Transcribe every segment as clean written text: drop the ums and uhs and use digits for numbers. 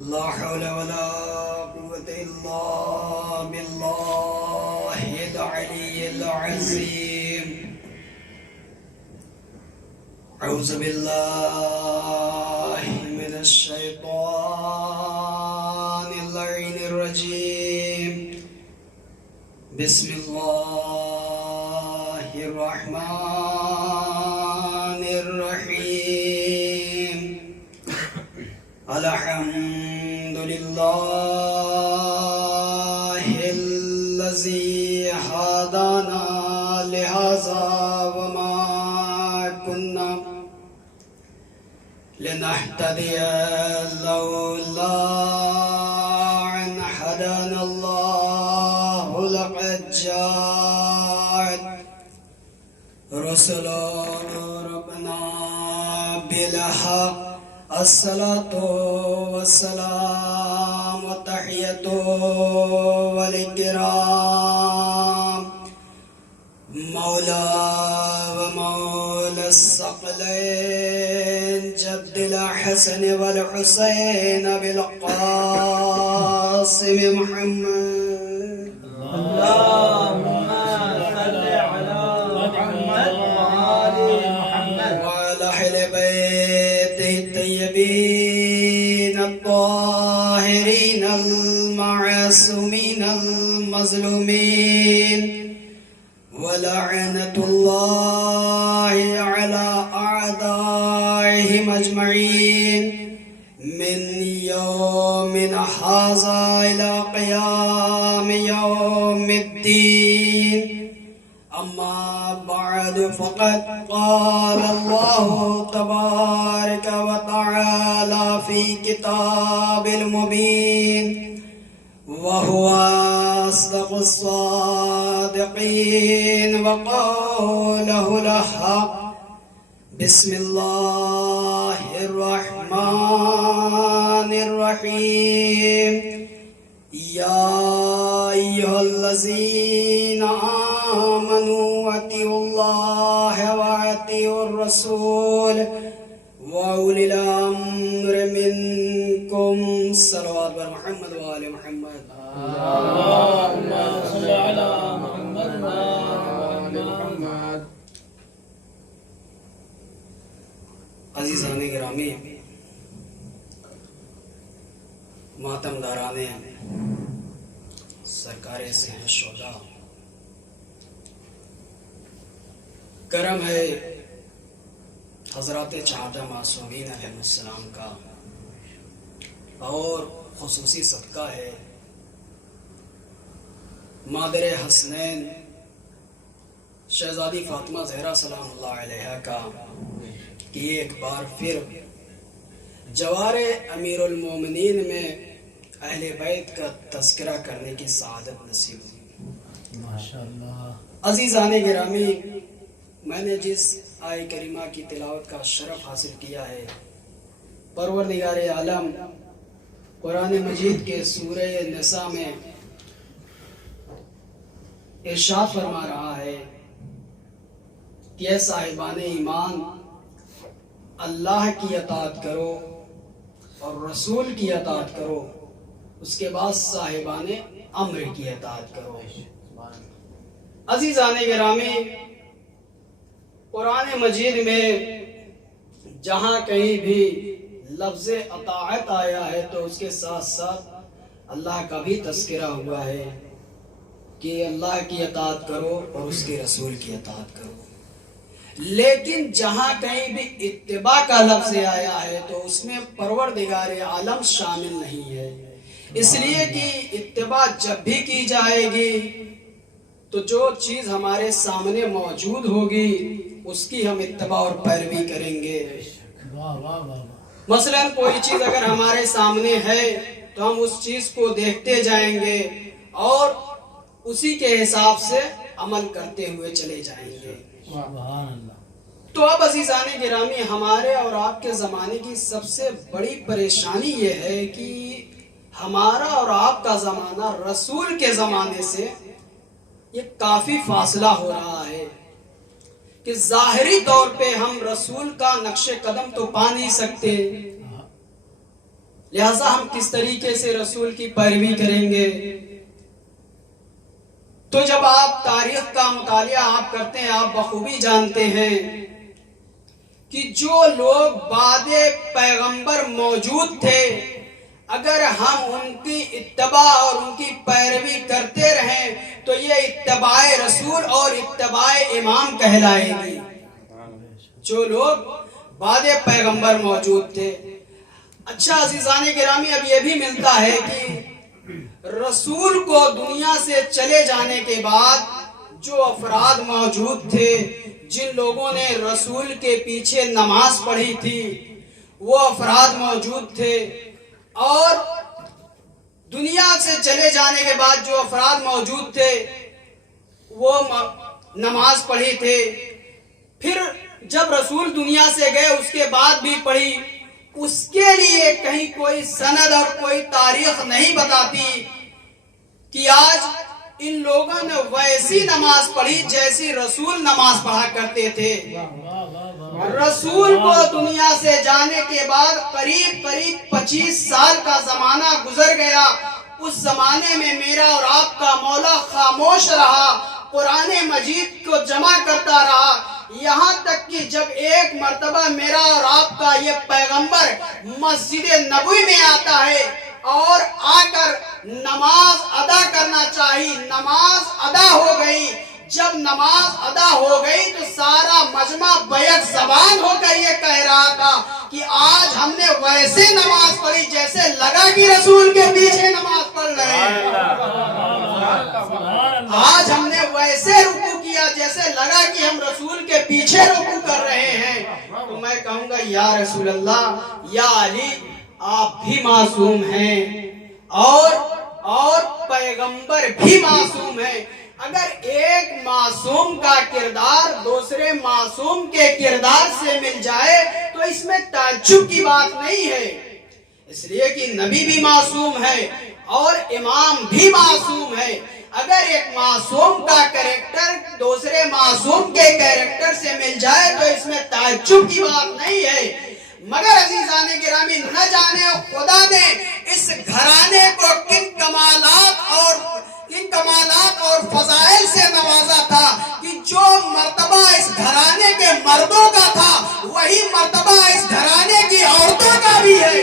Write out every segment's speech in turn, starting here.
لا حول ولا قوة إلا بالله العلي العظيم. أعوذ بالله من الشيطان اللعين الرجيم. بسم الله الرحمن الرحيم. الحمد لله الذي هدانا لهذا وما كنا لنهتدي لولا أن هدانا الله. لقد جاءت رسل ربنا بالحق. الصلاة والسلام والتحية والإكرام مولى ومولى الثقلين جد الحسن والحسين بالقاسم محمد. اللهم صل على محمد وآل محمد وعلى أهل بيته الطيبين الطاهرين المعصومين المظلومين. ولعنة الله على أعدائهم أجمعين من يوم هذا إلى قيام يوم الدين. أما بعد فقد قال الله تبارك وتعالى في كتاب المبين وهو أصدق الصادقين وقوله الحق. بسم الله الرحمن الرحيم. يا أيها الذين آمنوا أطيعوا الله وأطيعوا الرسول وأولي الأمر منكم. صلوات محمد وآل محمد. اللهم صل على محمد وآل محمد. عزیزان گرامی، ماتم دارانے سرکار صحن شہداء، کرم ہے حضرات چہارہ معصومین علیہ السلام کا، اور خصوصی صدقہ ہے مادر حسنین شہزادی فاطمہ زہرا سلام اللہ علیہ کا کہ ایک بار پھر جوار امیر المومنین میں اہل بیت کا تذکرہ کرنے کی سعادت نصیب ہوئی. ماشاءاللہ. عزیزان گرامی، میں نے جس آیہ کریمہ کی تلاوت کا شرف حاصل کیا ہے، پروردگار عالم قرآن مجید کے سورہ نساء میں ارشاد فرما رہا ہے کہ اے صاحبان ایمان، اللہ کی اطاعت کرو اور رسول کی اطاعت کرو، اس کے بعد صاحبان امر کی اطاعت کرو. عزیزان گرامی، قرآن مجید میں جہاں کہیں بھی لفظ اطاعت آیا ہے تو اس کے ساتھ ساتھ اللہ کا بھی تذکرہ ہوا ہے کہ اللہ کی اطاعت کرو اور اس کے رسول کی اطاعت کرو. لیکن جہاں کہیں بھی اتباع کا لفظ آیا ہے تو اس میں پروردگار عالم شامل نہیں ہے، اس لیے کہ اتباع جب بھی کی جائے گی تو جو چیز ہمارے سامنے موجود ہوگی اس کی ہم اتباع اور پیروی کریں گے. مثلا کوئی چیز اگر ہمارے سامنے ہے تو ہم اس چیز کو دیکھتے جائیں گے اور اسی کے حساب سے عمل کرتے ہوئے چلے جائیں گے. تو اب عزیزان گرامی، ہمارے اور آپ کے زمانے کی سب سے بڑی پریشانی یہ ہے کہ ہمارا اور آپ کا زمانہ رسول کے زمانے سے یہ کافی فاصلہ ہو رہا ہے کہ ظاہری طور پہ ہم رسول کا نقش قدم تو پا نہیں سکتے، لہذا ہم کس طریقے سے رسول کی پیروی کریں گے؟ تو جب آپ تاریخ کا مطالعہ آپ کرتے ہیں، آپ بخوبی جانتے ہیں کہ جو لوگ بعد پیغمبر موجود تھے، اگر ہم ان کی اتباع اور ان کی پیروی کرتے رہیں تو یہ اتباع رسول اور اتباع امام کہلائے گی۔ جو لوگ بعد پیغمبر موجود تھے۔ اچھا عزیزان گرامی، اب یہ بھی ملتا ہے کہ رسول کو دنیا سے چلے جانے کے بعد جو افراد موجود تھے، جن لوگوں نے رسول کے پیچھے نماز پڑھی تھی، وہ افراد موجود تھے، اور دنیا سے چلے جانے کے بعد جو افراد موجود تھے وہ نماز پڑھی تھے، پھر جب رسول دنیا سے گئے اس کے بعد بھی پڑھی، اس کے لیے کہیں کوئی سند اور کوئی تاریخ نہیں بتاتی کہ آج ان لوگوں نے ویسی نماز پڑھی جیسی رسول نماز پڑھا کرتے تھے۔ رسول کو دنیا سے جانے کے بعد قریب 25 سال کا زمانہ گزر گیا۔ اس زمانے میں میرا اور آپ کا مولا خاموش رہا، قرآن مجید کو جمع کرتا رہا، یہاں تک کہ جب ایک مرتبہ میرا اور آپ کا یہ پیغمبر مسجد نبوی میں آتا ہے اور آ کر نماز ادا کرنا چاہیے، نماز ادا ہو گئی۔ جب نماز ادا ہو گئی تو سارا مجمع بیک زبان ہو کر یہ کہہ رہا تھا کہ آج ہم نے ویسے نماز پڑھی جیسے لگا کہ رسول کے پیچھے نماز پڑھ رہے ہیں، آج ہم نے ویسے رکوع کیا جیسے لگا کہ ہم رسول کے پیچھے رکوع کر رہے ہیں۔ تو میں کہوں گا یا رسول اللہ، یا علی، آپ بھی معصوم ہیں اور پیغمبر بھی معصوم ہے۔ اگر ایک معصوم کا کردار دوسرے معصوم کے کردار سے مل جائے تو اس میں تعجب کی بات نہیں ہے، اس لیے کہ نبی بھی معصوم ہے اور امام بھی معصوم ہے۔ اگر ایک معصوم کا کریکٹر دوسرے معصوم کے کریکٹر سے مل جائے تو اس میں تعجب کی بات نہیں ہے۔ مگر عزیزان گرامی، نہ جانے خدا نے اس گھرانے کو کن کمالات اور فضائل سے نوازا تھا کہ جو مرتبہ اس گھرانے کے مردوں کا تھا وہی مرتبہ اس گھرانے کی عورتوں کا بھی ہے۔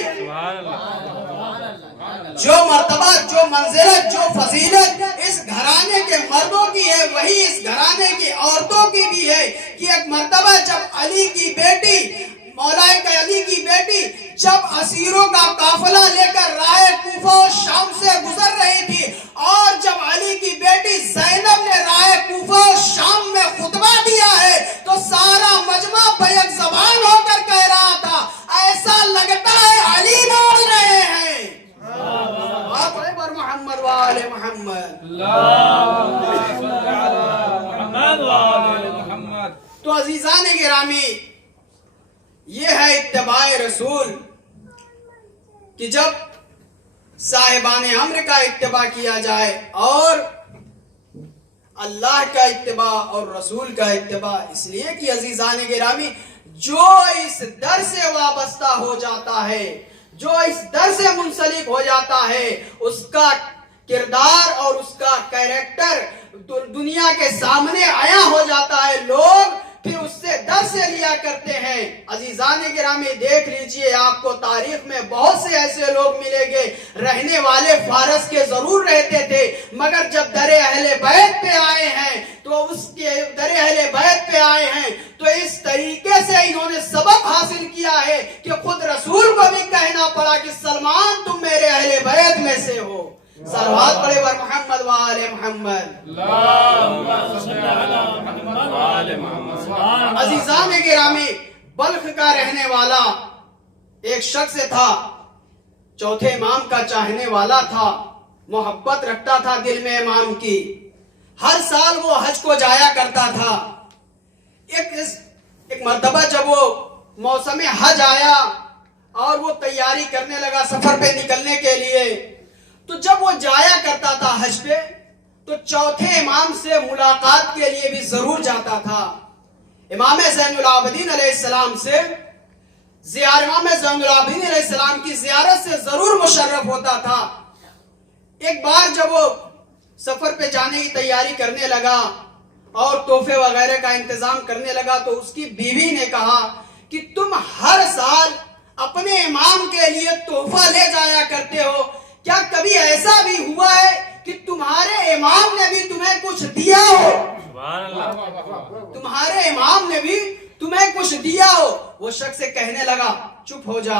جو مرتبہ، جو منزلت، جو فضیلت اس گھرانے کے مردوں کی ہے وہی اس گھرانے کی عورتوں کی بھی ہے۔ کہ ایک مرتبہ جب علی کی بیٹی، مولا علی کی بیٹی جب اسیروں کا قافلہ لے کر راہ کوفہ و شام سے گزر رہی تھی، اور جب علی کی بیٹی زینب نے راہ کوفہ و شام میں خطبہ دیا ہے تو سارا مجمع بیک زبان ہو کر کہہ رہا تھا ایسا لگتا ہے علی بول رہے ہیں۔ محمد وآل محمد، تو عزیزان گرامی، یہ ہے اتباع رسول کہ جب صاحبان امر کا اتباع کیا جائے اور اللہ کا اتباع اور رسول کا اتباع۔ اس لیے کہ عزیزان گرامی، جو اس در سے وابستہ ہو جاتا ہے، جو اس در سے منسلک ہو جاتا ہے، اس کا کردار اور اس کا کیریکٹر دنیا کے سامنے آیا ہو جاتا ہے، لوگ پھر اس سے درس لیا کرتے ہیں۔ عزیزان گرامی، دیکھ لیجئے، آپ کو تاریخ میں بہت سے ایسے لوگ ملیں گے، رہنے والے فارس کے ضرور رہتے تھے، مگر جب در اہل بیت پہ آئے ہیں تو اس کے در اہل بیت پہ آئے ہیں تو اس طریقے سے انہوں نے سبق حاصل کیا ہے کہ خود رسول کو بھی کہنا پڑا کہ سلمان تم میرے اہل بیت میں سے ہو۔ صلوات پڑھے بر محمد وآل محمد۔ عزیزان گرامی، بلخ کا رہنے والا ایک شخص تھا، چوتھے امام کا چاہنے والا تھا، محبت رکھتا تھا دل میں امام کی، ہر سال وہ حج کو جایا کرتا تھا۔ ایک مرتبہ جب وہ موسم حج آیا اور وہ تیاری کرنے لگا سفر پہ نکلنے کے لیے، تو جب وہ جایا کرتا تھا حج پہ تو چوتھے امام سے ملاقات کے لیے بھی ضرور جاتا تھا۔ امام زین العابدین علیہ السلام سے امام زین العابدین علیہ السلام کی زیارت سے ضرور مشرف ہوتا تھا۔ ایک بار جب وہ سفر پہ جانے کی تیاری کرنے لگا اور تحفے وغیرہ کا انتظام کرنے لگا تو اس کی بیوی نے کہا کہ تم ہر سال اپنے امام کے لیے تحفہ لے جایا کرتے ہو، کیا کبھی ایسا بھی ہوا ہے کہ تمہارے امام نے بھی تمہیں کچھ دیا ہو؟ تمہارے امام نے بھی تمہیں کچھ دیا ہو؟ وہ شخص کہنے لگا چپ ہو جا،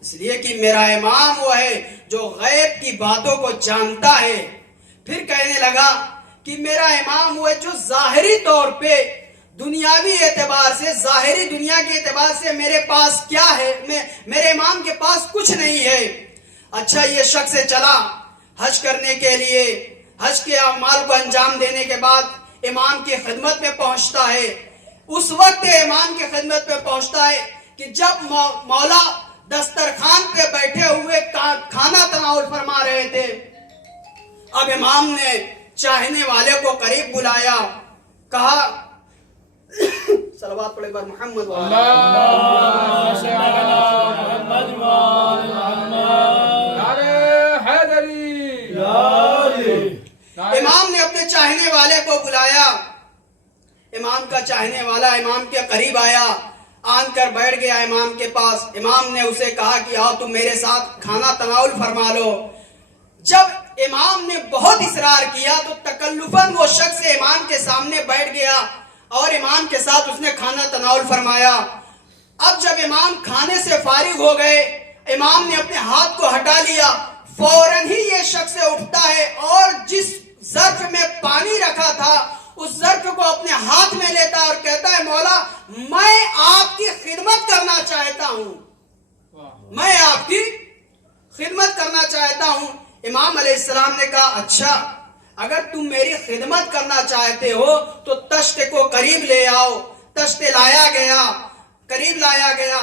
اس لیے کہ میرا امام وہ ہے جو غیب کی باتوں کو جانتا ہے۔ پھر کہنے لگا کہ میرا امام وہ ہے جو ظاہری طور پہ دنیاوی اعتبار سے، ظاہری دنیا کے اعتبار سے میرے پاس کیا ہے، میرے امام کے پاس کچھ نہیں ہے۔ اچھا، یہ شخص چلا حج کرنے کے لیے، حج کے اعمال کو انجام دینے کے بعد امام کی خدمت میں پہنچتا ہے۔ اس وقت امام کی خدمت میں پہنچتا ہے کہ جب مولا دسترخوان پہ بیٹھے ہوئے کھانا تناول فرما رہے تھے، اب امام نے چاہنے والے کو قریب بلایا، کہا صلوات پڑھے پر محمد امام نے اپنے چاہنے والے کو بلایا۔ امام کا چاہنے والا امام کے قریب آیا، آن کر بیٹھ گیا امام کے پاس۔ امام نے اسے کہا کہ آؤ تم میرے ساتھ کھانا تناول فرما لو۔ جب امام نے بہت اصرار کیا تو تکلفاً وہ شخص امام کے سامنے بیٹھ گیا اور امام کے ساتھ اس نے کھانا تناول فرمایا۔ اب جب امام کھانے سے فارغ ہو گئے، امام نے اپنے ہاتھ کو ہٹا لیا، فوراً ہی یہ شخص اٹھتا ہے اور جس ظرف میں پانی رکھا تھا اس ظرف کو اپنے ہاتھ میں لیتا ہے اور کہتا ہے مولا میں آپ کی خدمت کرنا چاہتا ہوں، میں آپ کی خدمت کرنا چاہتا ہوں۔ امام علیہ السلام نے کہا اچھا، اگر تم میری خدمت کرنا چاہتے ہو تو تشت کو قریب لے آؤ۔ تشت لایا گیا، قریب لایا گیا۔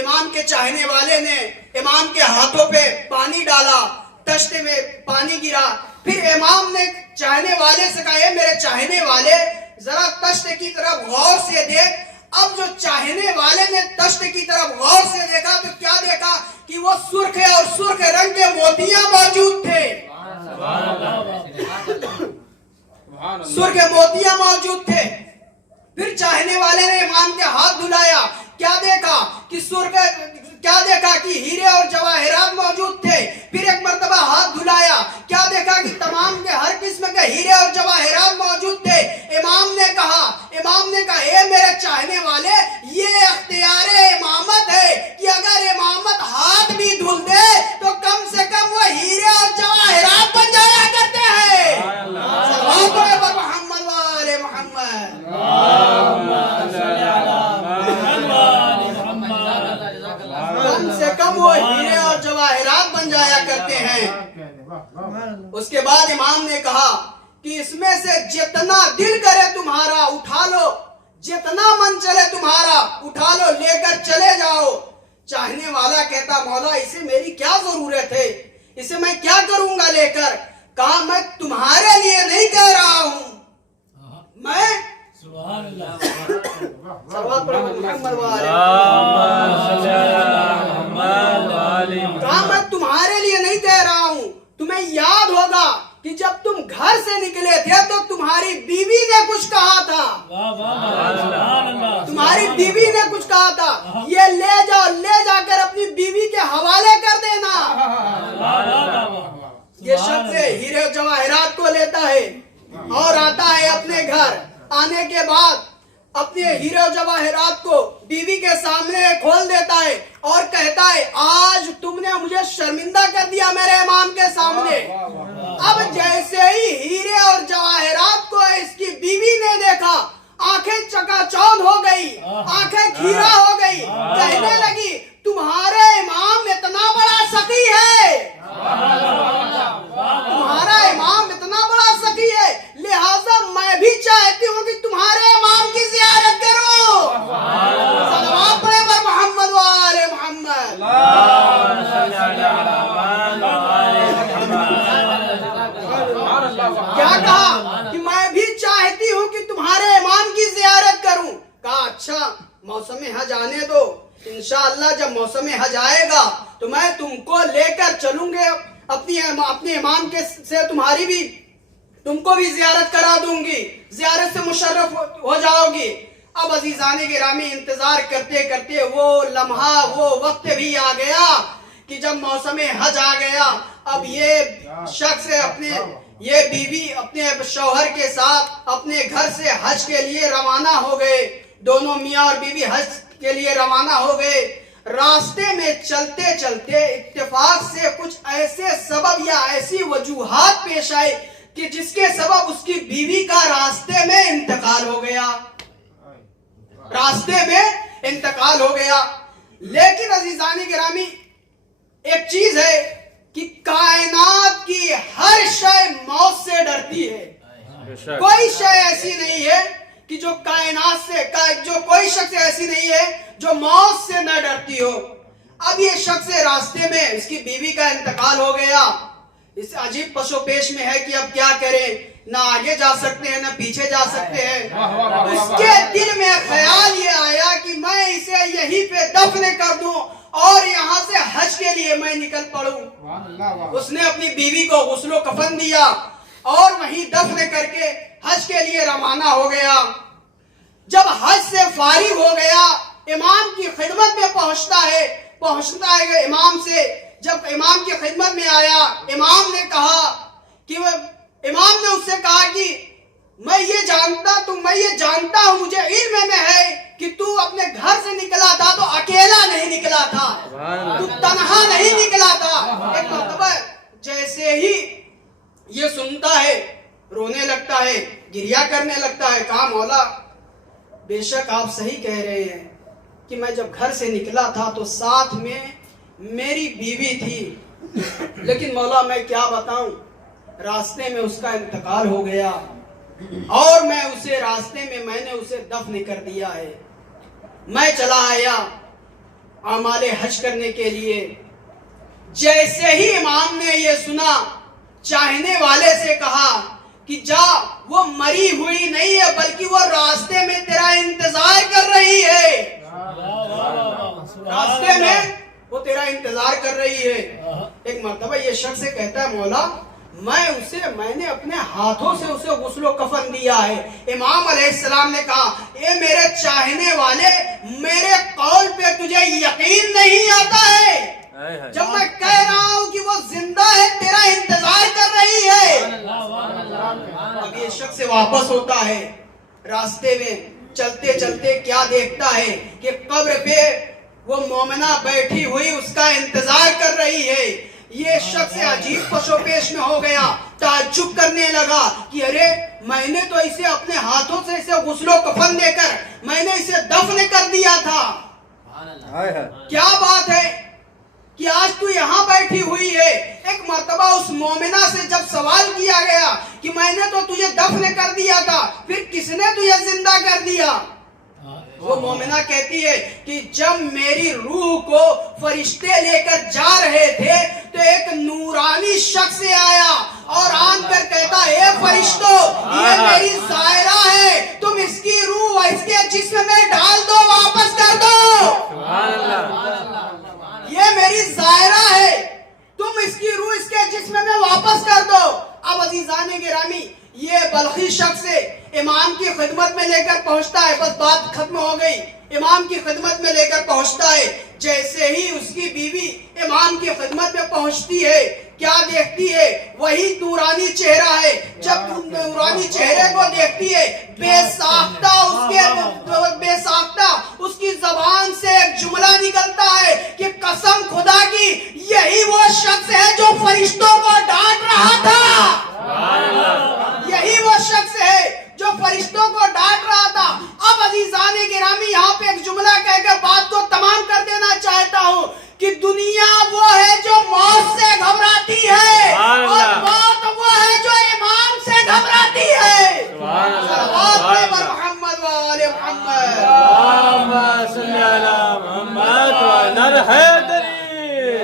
امام کے چاہنے والے نے امام کے ہاتھوں پہ پانی ڈالا، تشت میں پانی گرا۔ پھر امام نے چاہنے والے سے کہا اے میرے چاہنے والے ذرا تشت کی طرف غور سے دیکھ۔ اب جو چاہنے والے نے تشت کی طرف غور سے دیکھا تو کیا دیکھا کہ وہ سرخ اور سرخ رنگ کے موتیاں موجود تھے، سرخ موتیاں موجود تھے۔ پھر چاہنے والے نے امام کے ہاتھ دھلایا، کیا دیکھا کہ ہیرے اور جواہرات موجود تھے۔ پھر ایک مرتبہ ہاتھ دھلایا، کیا دیکھا کہ تمام کے ہر قسم کے ہیرے اور جواہرات موجود تھے۔ امام نے کہا اے میرے چاہنے والے یہ اختیار امامت ہے کہ اگر امامت ہاتھ بھی دھل دے تو کم سے کم وہ ہیرے اور جواہرات بن جایا کرتے ہیں۔ صلوات پر محمد وآل محمد۔ کم سے کم وہ ہیرے اور جواہرات بن جایا کرتے ہیں۔ اس کے بعد امام نے کہا کہ اس میں سے جتنا دل کرے تمہارا اٹھا لو، جتنا من چلے تمہارا اٹھا لو، لے کر چلے جاؤ۔ چاہنے والا کہتا مولا اسے میری کیا ضرورت ہے، اسے میں کیا کروں گا لے کر؟ کہا میں تمہارے لیے نہیں کہہ رہا ہوں، میں صلوات پر محمد کہا میں تمہارے لیے نہیں کہہ رہا ہوں۔ تمہیں یاد ہوگا کہ جب تم گھر سے نکلے تھے تو تمہاری بیوی نے کچھ کہا تھا، تمہاری بیوی نے کچھ کہا تھا، یہ لے جا کر اپنی بیوی کے حوالے کر دینا۔ یہ شخص ہیرے جواہرات کو لیتا ہے اور آتا ہے اپنے گھر۔ آنے کے بعد اپنے ہیرے جواہرات کو بیوی کے سامنے کھول دیتا ہے اور کہتا ہے آج تم نے مجھے شرمندہ کر دیا میرے امام کے سامنے۔ اب جیسے ہی ہیرے اور جواہرات کو اس کی بیوی نے دیکھا، آنکھیں چکا چوندھ ہو گئی، آنکھیں کھیرا ہو گئی، کہنے لگی تمہارے امام اتنا بڑا سخی ہے، تمہارا امام اتنا بڑا سخی ہے، لہذا میں بھی چاہتی ہوں کہ تمہارے امام کی زیارت کروں۔ صلوات پڑھے پر محمد وآل محمد۔ کیا کہا کہ میں بھی چاہتی ہوں کہ تمہارے امام کی زیارت کروں۔ کہا اچھا موسم حج آنے دو، انشاءاللہ جب موسم حج آئے گا تو میں تم کو لے کر چلوں گے اپنے امام کے سے تمہاری بھی تم کو بھی زیارت کرا دوں گی، زیارت سے مشرف ہو جاؤ گی۔ اب عزیزان گرامی انتظار کرتے کرتے وہ لمحہ وہ وقت بھی آ گیا کہ جب موسم حج آ گیا۔ اب یہ شخص یہ بیوی اپنے شوہر کے ساتھ اپنے گھر سے حج کے لیے روانہ ہو گئے، دونوں میاں اور بیوی حج کے لیے روانہ ہو گئے۔ راستے میں چلتے چلتے اتفاق سے کچھ ایسے سبب یا ایسی وجوہات پیش آئے کہ جس کے سبب اس کی بیوی کا راستے میں انتقال ہو گیا، راستے میں انتقال ہو گیا۔ لیکن عزیزان گرامی ایک چیز ہے کہ کائنات کی ہر شے موت سے ڈرتی ہے، کوئی شے ایسی نہیں ہے کہ جو کائنات سے جو کوئی شخص ایسی نہیں ہے جو موت سے نہ ڈرتی ہو۔ اب یہ شخص راستے میں اس کی بیوی کا انتقال ہو گیا، اس عجیب پشو پیش میں ہے کہ اب کیا کریں، نہ آگے جا سکتے ہیں نہ پیچھے جا سکتے ہیں۔ اس کے دل میں خیال یہ آیا کہ میں اسے یہیں پہ دفن کر دوں اور یہاں سے حج کے لیے میں نکل پڑوں۔ اس نے اپنی بیوی کو غسل و کفن دیا اور وہیں دفن کر کے حج کے لیے روانہ ہو گیا۔ جب حج سے فارغ ہو گیا امام کی خدمت میں پہنچتا ہے امام سے، جب امام کی خدمت میں آیا امام نے اس سے کہا کہ میں یہ جانتا ہوں، مجھے علم میں ہے کہ تو اپنے گھر سے نکلا تھا تو اکیلا نہیں نکلا تھا، تو تنہا نہیں نکلا تھا۔ ایک مرتبہ جیسے ہی یہ سنتا ہے رونے لگتا ہے، گریہ کرنے لگتا ہے، کہا مولا بے شک آپ صحیح کہہ رہے ہیں کہ میں جب گھر سے نکلا تھا تو ساتھ میں میری بیوی تھی، لیکن مولا میں کیا بتاؤں، راستے میں اس کا انتقال ہو گیا اور میں اسے راستے میں نے اسے دفن کر دیا ہے۔ میں چلا آیا اعمال حج کرنے کے لیے۔ جیسے ہی امام نے یہ سنا چاہنے والے سے کہا کہ جا، وہ مری ہوئی نہیں ہے بلکہ وہ راستے میں تیرا انتظار کر رہی ہے، راستے میں وہ تیرا انتظار کر رہی ہے۔ ایک مرتبہ یہ شخص سے کہتا ہے مولا میں نے اپنے ہاتھوں سے اسے غسل و کفن دیا ہے۔ امام علیہ السلام نے کہا اے میرے چاہنے والے، میرے قول پہ تجھے یقین نہیں آتا ہے؟ جب میں کہہ رہا ہوں کہ وہ زندہ ہے تیرا انتظار کر رہی ہے۔ اب یہ شخص واپس ہوتا ہے، راستے میں چلتے چلتے کیا دیکھتا ہے کہ قبر پہ وہ مومنہ بیٹھی ہوئی اس کا انتظار کر رہی ہے۔ یہ شخص عجیب پشو پیش میں ہو گیا، تعجب کرنے لگا کہ ارے میں نے تو اسے اپنے ہاتھوں سے اسے غسل و کفن دے کر میں نے اسے دفن کر دیا تھا، کیا بات ہے کہ آج تو یہاں بیٹھی ہوئی ہے۔ ایک مرتبہ اس مومنہ سے جب سوال کیا گیا کہ میں نے تو تجھے دفن کر دیا تھا، پھر کس نے تجھے زندہ کر دیا؟ وہ مومنہ کہتی ہے کہ جب میری روح کو فرشتے لے کر جا رہے تھے تو ایک نورانی شخص آیا اور آن کر کہتا اے فرشتوں، یہ میری زائرہ ہے، تم اس کی روح اس کے جسم میں ڈال دو، واپس کر دو۔ یہ میری زائرہ ہے، تم اس کی روح اس کے جسم میں واپس کر دو۔ اب عزیزان گرامی یہ بلخی شخص امام کی خدمت میں لے کر پہنچتا ہے، بس بات ختم ہو گئی، امام کی خدمت میں لے کر پہنچتا ہے۔ جیسے ہی اس کی بیوی امام کی خدمت میں پہنچتی ہے کیا دیکھتی ہے؟ وہی نورانی چہرہ ہے۔ جب نورانی چہرے کو دیکھتی ہے بے ساختہ اس کی زبان سے ایک جملہ نکلتا ہے کہ قسم خدا کی یہی وہ شخص ہے جو فرشتوں کو ڈانٹ رہا تھا، یہی وہ شخص ہے جو فرشتوں کو ڈانٹ رہا تھا۔ اب عزیزان گرامی یہاں پہ ایک جملہ کہہ کے بات کو تمام کر دینا چاہتا ہوں کہ دنیا وہ ہے جو موت سے گھبراتی ہے اور موت وہ ہے جو امام سے گھبراتی ہے۔ صلوات محمد و آل محمد، اللهم صل على محمد نر حیدری،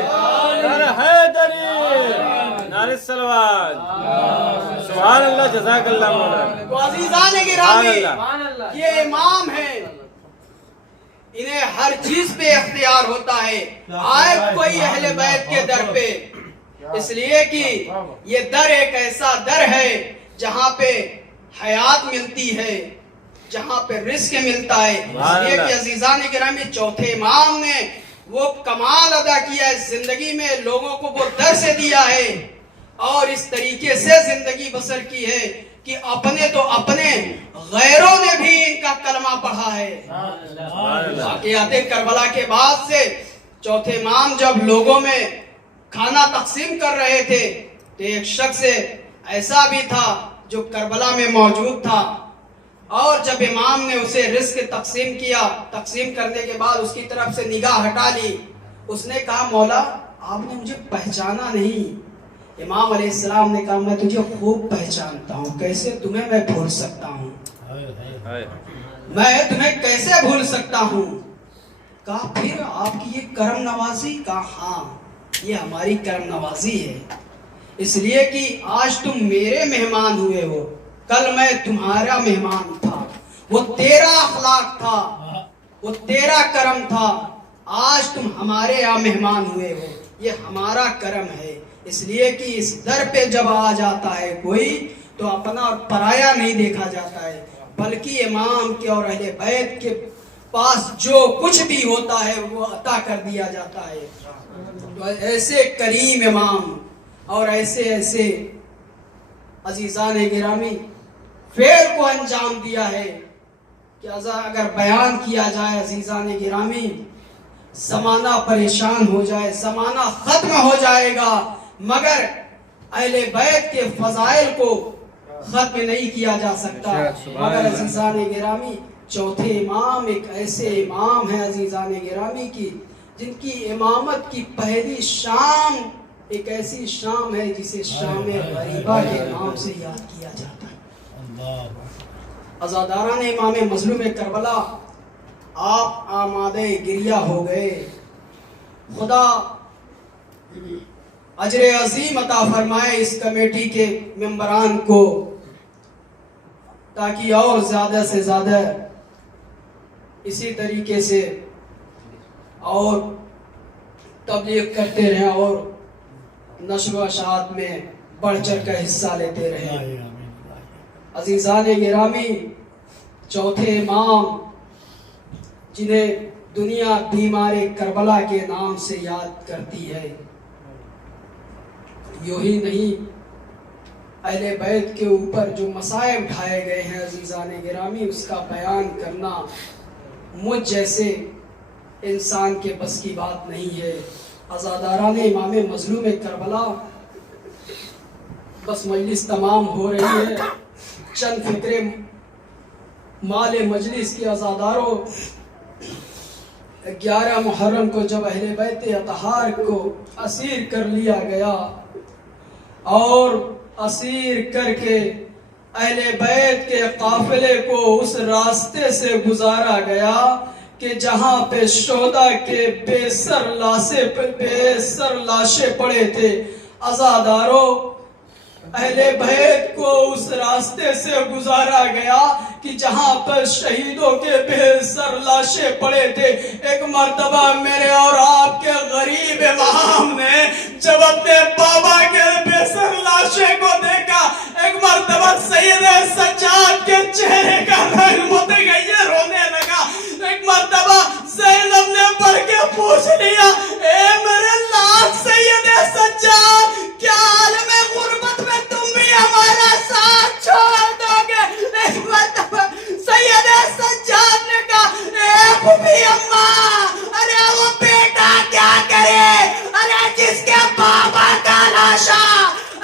نر حیدری، نر الصلوات، سبحان اللہ، جزاک اللہ مولانا۔ تو عزیزان گرامی یہ امام ہے، انہیں ہر چیز پہ اختیار ہوتا ہے، آئے کوئی اہل بیت کے در پہ، اس لیے کہ یہ در ایک ایسا در ہے جہاں پہ حیات ملتی ہے، جہاں پہ رزق ملتا ہے۔ اس لیے کہ عزیزان گرامی چوتھے امام نے وہ کمال ادا کیا ہے زندگی میں، لوگوں کو وہ درس دیا ہے اور اس طریقے سے زندگی بسر کی ہے کہ اپنے تو اپنے، غیروں نے بھی ان کا کلمہ پڑھا ہے۔ واقعات کربلا کے بعد سے چوتھے امام جب لوگوں میں کھانا تقسیم کر رہے تھے تو ایک شخص ایسا بھی تھا جو کربلا میں موجود تھا، اور جب امام نے اسے رزق تقسیم کیا، تقسیم کرنے کے بعد اس کی طرف سے نگاہ ہٹا لی، اس نے کہا مولا آپ نے مجھے پہچانا نہیں؟ امام علیہ السلام نے کہا میں تجھے خوب پہچانتا ہوں، کیسے تمہیں میں بھول سکتا ہوں، میں تمہیں کیسے بھول سکتا ہوں؟ کہا پھر آپ کی یہ کرم نوازی؟ کہا ہاں یہ ہماری کرم نوازی ہے، اس لیے کہ آج تم میرے مہمان ہوئے ہو، کل میں تمہارا مہمان تھا، وہ تیرا اخلاق تھا، وہ تیرا کرم تھا، آج تم ہمارے یہاں مہمان ہوئے ہو، یہ ہمارا کرم ہے۔ اس لیے کہ اس در پہ جب آ جاتا ہے کوئی تو اپنا اور پرایا نہیں دیکھا جاتا ہے، بلکہ امام کے اور اہل بیت کے پاس جو کچھ بھی ہوتا ہے وہ عطا کر دیا جاتا ہے۔ تو ایسے کریم امام اور ایسے ایسے عزیزان گرامی فعل کو انجام دیا ہے کہ اگر بیان کیا جائے عزیزان گرامی زمانہ پریشان ہو جائے، زمانہ ختم ہو جائے گا، مگر اہل بیت کے فضائل کو ختم نہیں کیا جا سکتا۔ مگر عزیزان گرامی چوتھے امام ایک ایسے امام ہیں عزیزان گرامی کی جن کی امامت کی پہلی شام ایک ایسی شام ہے جسے شام غریبہ کے نام سے یاد کیا جاتا ہے۔ عزاداران امام مظلوم کربلا آپ آمادہ گریہ ہو گئے، خدا اجر عظیم عطا فرمائے اس کمیٹی کے ممبران کو، تاکہ اور زیادہ سے زیادہ اسی طریقے سے اور تبلیغ کرتے رہیں اور نشر و اشاعت میں بڑھ چڑھ کر حصہ لیتے رہیں۔ عزیزان گرامی چوتھے امام جنہیں دنیا بیمار کربلا کے نام سے یاد کرتی ہے، یوں ہی نہیں اہل بیت کے اوپر جو مسائب اٹھائے گئے ہیں عزیزان گرامی اس کا بیان کرنا مجھ جیسے انسان کے بس کی بات نہیں ہے۔ عزاداران امام مظلوم کربلا بس مجلس تمام ہو رہی ہے، چند فکرے مال مجلس کی عزاداروں 11 محرم کو جب اہل بیت اطہار کو اسیر کر لیا گیا اور اسیر کر کے اہل بیت کے قافلے کو اس راستے سے گزارا گیا کہ جہاں پہ شہداء کے بے سر لاشیں پڑے تھے، عزاداروں اہل بیت کو اس راستے سے گزارا گیا کہ جہاں پر شہیدوں کے بے سر لاشیں پڑے تھے۔ ایک مرتبہ میرے اور آپ کے غریب امام نے جب اپنے بابا کے بے سر لاشیں کو دیکھا، ایک مرتبہ سید سجاد کے چہرے کا رنگ متغیر ہونے لگا، ایک مرتبہ زینب نے پڑھ کے پوچھ لیا اے میرے لاکھ سید سجاد کیا عالم غربت میں تم بھی ہمارا ساتھ چھوڑ دو گے؟ ایک مرتبہ سید سجاد نے کہا اے پھوپھی اماں، ارے وہ بیٹا کیا کرے، ارے جس کے بابا کا لاشا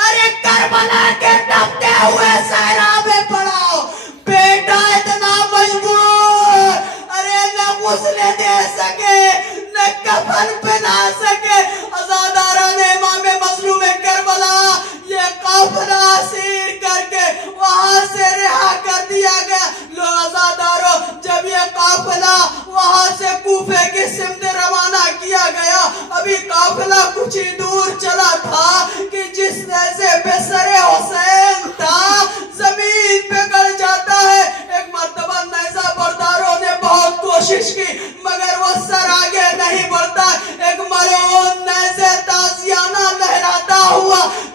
ارے کربلا کے تپتے ہوئے صحرا میں پڑا، بیٹا اتنا مجبور، ارے نہ غسل دے سکے نہ کفن پہنا سکے۔ عزاداران امام مظلوم کربلا یہ قافلہ اسیر کر کے وہاں سے رہا کر دیا گیا۔ لو عزاداروں جب یہ قافلہ وہاں سے کوفے کی سمت روانہ کیا گیا، ابھی قافلہ کچھ ہی دور چلا تھا کہ جس جیسے بے سر حسین تھا زمین پہ گڑ جاتا ہے۔ ایک مرتبہ نیزہ برداروں نے بہت کوشش کی مگر